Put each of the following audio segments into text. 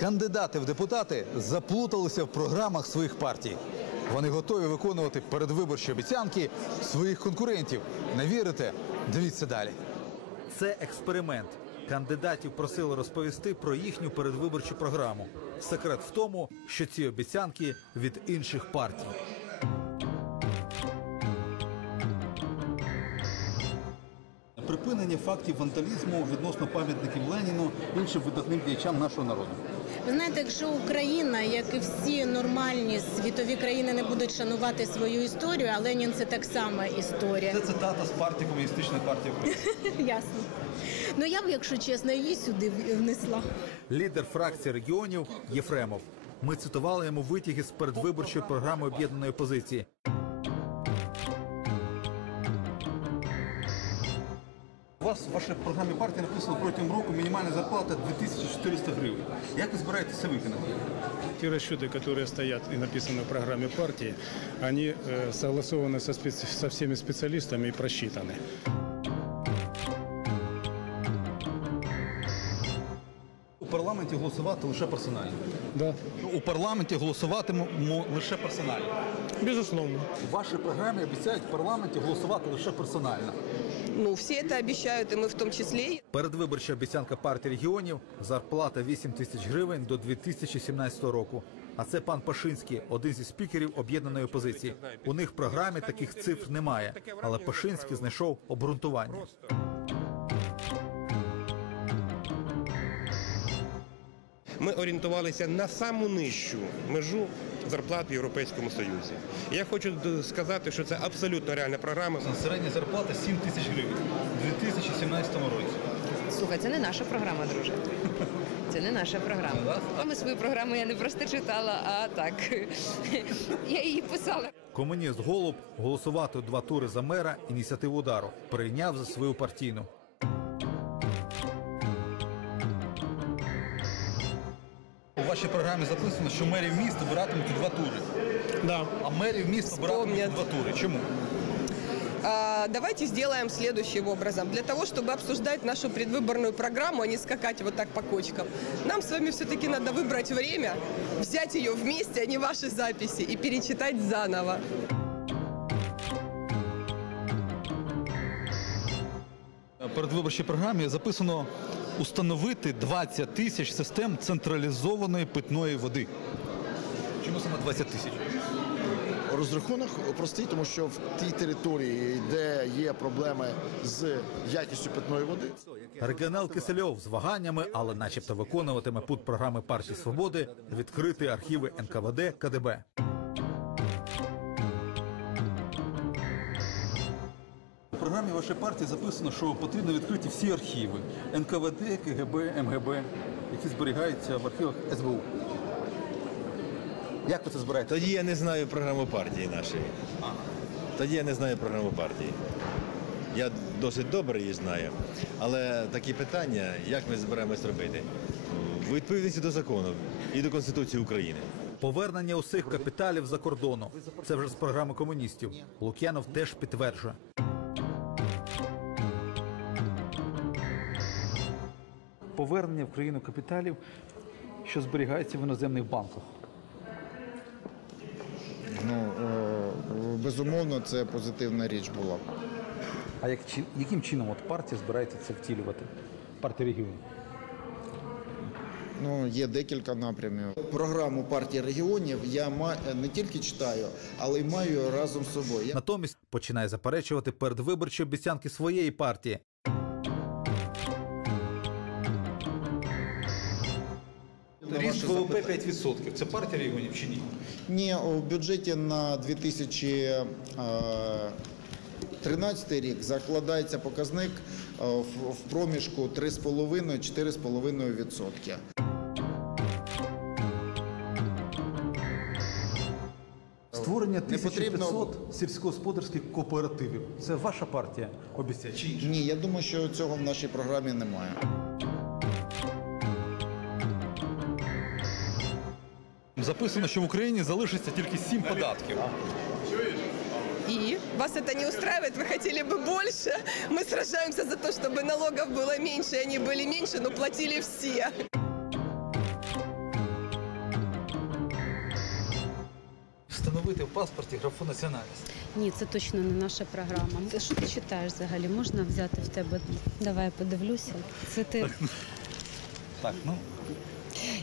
Кандидати в депутати заплуталися в програмах своїх партій. Вони готові виконувати передвиборчі обіцянки своїх конкурентів. Не вірите? Дивіться далі. Це експеримент. Кандидатів просили розповісти про їхню передвиборчу програму. Секрет в тому, що ці обіцянки від інших партій. Припинення фактів вандалізму відносно пам'ятників Леніну іншим видатним діячам нашого народу. Ви знаєте, якщо Україна, як і всі нормальні світові країни, не будуть шанувати свою історію, а Ленін це так само історія. Це цитата з партії комуністичної партії України. Ясно. Ну я б, якщо чесно, її сюди внесла. Лідер фракції регіонів Єфремов. Ми цитували йому витяги з передвиборчої програми об'єднаної опозиції. вас в вашій програмі партії написано протягом року мінімальна зарплата 2400 гривень. Як ви збираєтеся це виконати? Те расчеты, которые стоят и написаны в программе партии, они э, согласованы со, специ- со всеми специалистами и просчитаны. Парламенті голосувати лише персонально. Да, У парламенті голосуватимемо лише персонально. безусловно. У вашій програмі обіцяють в парламенті голосувати лише персонально. Ну, все это обещают, и мы в том числе. Передвиборча обіцянка партії регіонів зарплата 8 тисяч гривень до 2017 року. А це пан Пашинський, один зі спікерів об'єднаної опозиції. У них в програмі таких цифр немає, але Пашинський знайшов обґрунтування. Ми орієнтувалися на саму нижчу межу зарплат в Європейському Союзі. Я хочу сказати, що це абсолютно реальна програма. Середня зарплата 7 тисяч гривень у 2017 році. Слухай, це не наша програма, друже. Це не наша програма. Ми свою програму я не просто читала, а так. Я її писала. Комуніст Голуб голосувати два тури за мера ініціативу удару прийняв за свою партійну. У вашій програмі записано, що мерів міст обиратимуть у два тури. Да. А мерів міст обиратимуть у два тури. Чому? А, давайте сделаем следующим образом. Для того, чтобы обсуждать нашу предвыборную программу, а не скакать вот так по кочкам, нам с вами все-таки надо выбрать время, взять ее вместе, а не ваши записи, и перечитать заново. В передвиборчій програмі записано установити 20 тисяч систем централізованої питної води. Чому саме 20 тисяч? Розрахунок простий, тому що в тій території, де є проблеми з якістю питної води, Регіонал Кисельов з ваганнями, але начебто виконуватиме пут програми партії свободи відкрити архіви НКВД КДБ. Програмі вашої партії записано, що потрібно відкрити всі архіви НКВД, КГБ, МГБ, які зберігаються в архівах СБУ. Як ви це збираєте? Тоді я не знаю програму партії нашої. Тоді я не знаю програму партії. Я досить добре її знаю. Але такі питання, як ми збираємось робити? В відповідності до закону і до Конституції України. Повернення усіх капіталів за кордону. Це вже з програми комуністів. Лук'янов теж підтверджує. Повернення в країну капіталів, що зберігається в іноземних банках. ну е, безумовно, це позитивна річ була. А як, чи- яким чином от партія збирається це втілювати? Партія регіонів. Ну є декілька напрямів. Програму партії регіонів я ма- не тільки читаю, але й маю разом з собою. Натомість починає заперечувати передвиборчі обіцянки своєї партії. Ріст ВВП 5%. Це партія регіонів чи ні? Ні, у бюджеті на 2013 рік закладається показник е, в в проміжку 3,5-4,5%. Створення 1500 сільськогосподарських кооперативів. Це ваша партія обіцяє чи інша? Ні, я думаю, що цього в нашій програмі немає. Записано, що в Україні залишиться тільки сім податків. И вас это не устраивает, вы хотели бы больше. Мы сражаемся за то, чтобы налогов было меньше, и они были меньше, но платили все. Встановити в паспорті графу національності. Ні, це точно не наша програма. Це що ти читаєш взагалі? Можна взяти в тебе? Давай подивлюся. Це ти. Так, ну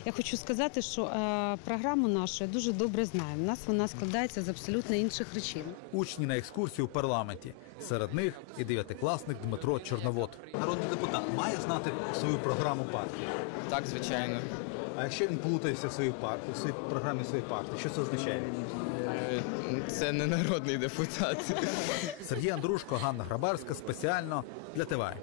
я хочу сказати, що е, програму нашу я дуже добре знаю. У нас вона складається з абсолютно інших речей. учні на екскурсії у парламенті. Серед них і дев'ятикласник Дмитро Чорновод. Народний депутат має знати свою програму партії. Так, звичайно. А якщо він плутається в своїй партії, в своїй програмі своєї партії, що це означає? Е, Це не народний депутат. Сергій Андрушко, Ганна Грабарська спеціально для ТВА.